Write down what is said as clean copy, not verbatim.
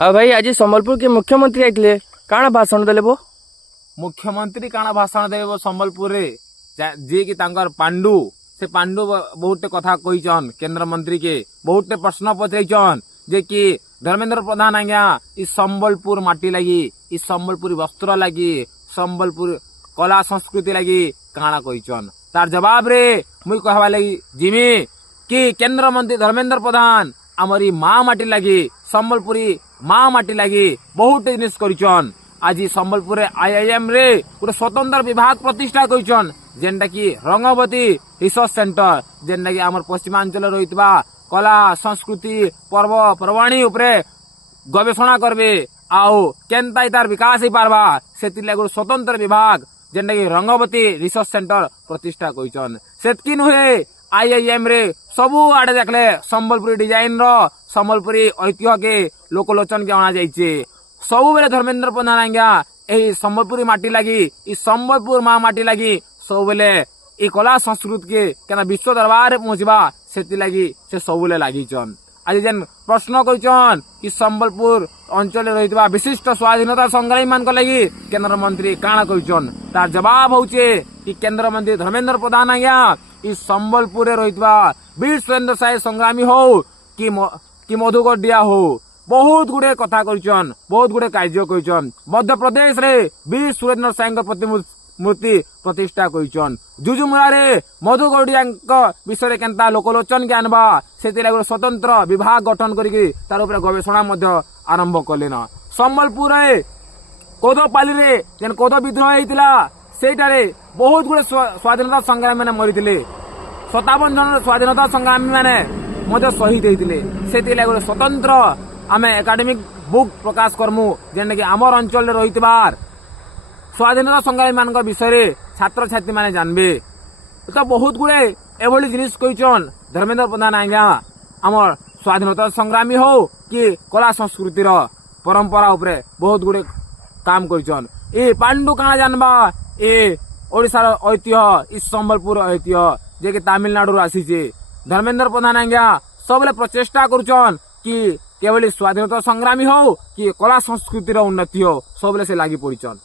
भाई आज संबलपुर के मुख्यमंत्री आइले काଣା भाषण देले वो मुख्यमंत्री काଣା भाषण देव संबलपुर रे जी की तांकर पांडु से पांडु बहुत कथा कहीचन केंद्र मंत्री के बहुत प्रश्न पचाइछन जे कि धर्मेंद्र प्रधान आज्ञा इस संबलपुर माटी लगी इस संबलपुरी वस्त्र लगी संबलपुर कला संस्कृति लगी काଣା कहीचन तार जवाब रे मुई कहवा लगी जिमी कि केंद्र मंत्री धर्मेंद्र प्रधान आमरी माँ माटी लगी संबलपुरी माँ माटी लगी बहुत जिनिस करिछन। आज संबलपुर आईआईएम रे गोटे स्वतंत्र विभाग प्रतिष्ठा करिछन जेनटा कि रंगवती रिसर्च सेंटर जेनटा कि आमर पश्चिमांचल रहितबा कला संस्कृति पर्व पर्वाणी उपरे गवेषणा करबे आउ केनता तार विकास ही पारबा सेति लागि गोटे स्वतंत्र विभाग जेनटा कि रंगवती रिसर्च सेंटर प्रतिष्ठा करिछन। सेतकी नुहे आईआईएम रे सबु आड़े देखले संबलपुरी डिजाइन रो संबलपुरी ऐतिह्य के लोकलोचन के अना जाइछे सबु बेले धर्मेंद्र प्रधान आज्ञा एही संबलपुरी माटी लगी इ संबलपुर माँ माटी लगी सब बेले इ कला संस्कृति के केना विश्व दरबार पहुंचबा सेति लगी से सब बेले लागिछन। आज जेन प्रश्न करिछन कि संबलपुर अंचल रहितबा विशिष्ट स्वाधीनता संग्रामी मान को लगी केंद्र मंत्री काଣା करिछन तार जवाब होउचे कि केंद्र मंत्री धर्मेंद्र प्रधान आज्ञा इ संबलपुर रहितबा वीर सुरेंद्र साय संग्रामी हो कि मधुगढ़िया हो बहुत गुड़े कथा करिछन बहुत गुड़े कार्य करिछन। मध्य प्रदेश रे वीर सुरेंद्र साय प्रतिमूर्ति प्रतिष्ठा करिछन। जुजुमुरा रे मधुगढ़िया विषय केनता लोकलोचन के आनबा सेति लागि स्वतंत्र विभाग गठन करिके तार ऊपर गवेषणा मध्य आरंभ कलेन। संबलपुर रे कोदपाली रे जेन कोद विद्रोह हेतिला सेटारे बहुत गुड़े स्वाधीनता संग्रामी माने मरिथिले 57 जन स्वाधीनता संग्रामी माने मध्य शहीद हेतिले सेति लागि गोटे स्वतंत्र आमे एकाडेमिक बुक प्रकाश करमु जेने कि आमर अंचल रे रहितबार स्वाधीनता संग्रामी मान विषय रे छात्र छात्री माने जानबे तो बहुत गुड़े एभली जिनिस कहिछन धर्मेंद्र प्रधान आज्ञा आमर स्वाधीनता संग्रामी हो कि कला संस्कृति रो परंपरा उपरे बहुत गुड़े काम करिछन। ए पांडु काଣା जानबा ए ओडिसा रो ऐतिह्य इस संबलपुर ऐतिह्य जे कि तमिलनाडु आसीचे धर्मेंद्र प्रधान आज्ञा सबले प्रचेष्टा करुछन कि केवल स्वाधीनता संग्रामी हो कि कला संस्कृति रो उन्नति हो सबले से लागि पड़िछन।